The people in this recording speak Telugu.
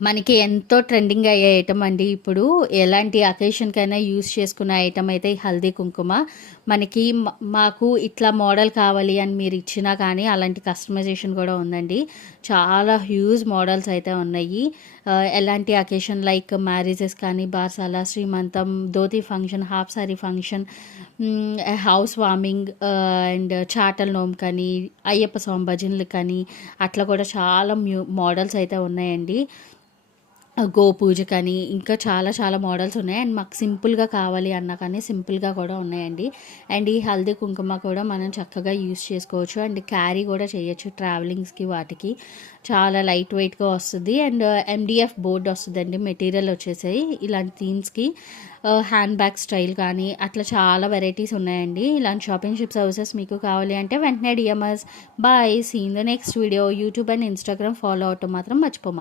మనకి ఎంతో ట్రెండింగ్ అయ్యే ఐటమ్ అండి ఇప్పుడు. ఎలాంటి అకేషన్‌కైనా యూజ్ చేసుకునే ఐటమ్ అయితే ఈ హల్దీ కుంకుమ. మనకి మాకు ఇట్లా మోడల్ కావాలి అని మీరు ఇచ్చినా కానీ అలాంటి కస్టమైజేషన్ కూడా ఉందండి. చాలా హ్యూజ్ మోడల్స్ అయితే ఉన్నాయి. ఎలాంటి అకేషన్ లైక్ మ్యారేజెస్ కానీ, బార్సాల, శ్రీమంతం, dhoti function, half sari function, house warming and చాటల నోము కానీ, అయ్యప్ప స్వామి భజనలు కానీ అట్లా కూడా చాలా మోడల్స్ అయితే ఉన్నాయండి. గోపూజ కానీ ఇంకా చాలా చాలా మోడల్స్ ఉన్నాయి. అండ్ మాకు సింపుల్గా కావాలి అన్నా కానీ సింపుల్గా కూడా ఉన్నాయండి. అండ్ ఈ హల్దీ కుంకుమ కూడా మనం చక్కగా యూస్ చేసుకోవచ్చు అండ్ క్యారీ కూడా చేయొచ్చు ట్రావెలింగ్స్కి వాటికి. చాలా లైట్ వెయిట్గా వస్తుంది అండ్ ఎండిఎఫ్ బోర్డ్ వస్తుందండి. మెటీరియల్ వచ్చేసాయి ఇలాంటి థీమ్స్కి. హ్యాండ్ బ్యాగ్ స్టైల్ కానీ అట్లా చాలా వెరైటీస్ ఉన్నాయండి. ఇలాంటి షాపింగ్ షిప్ సర్వీసెస్ మీకు కావాలి అంటే వెంటనే DMs. Bye, see in the next video. YouTube and Instagram follow అవటం మాత్రం మర్చిపోమా.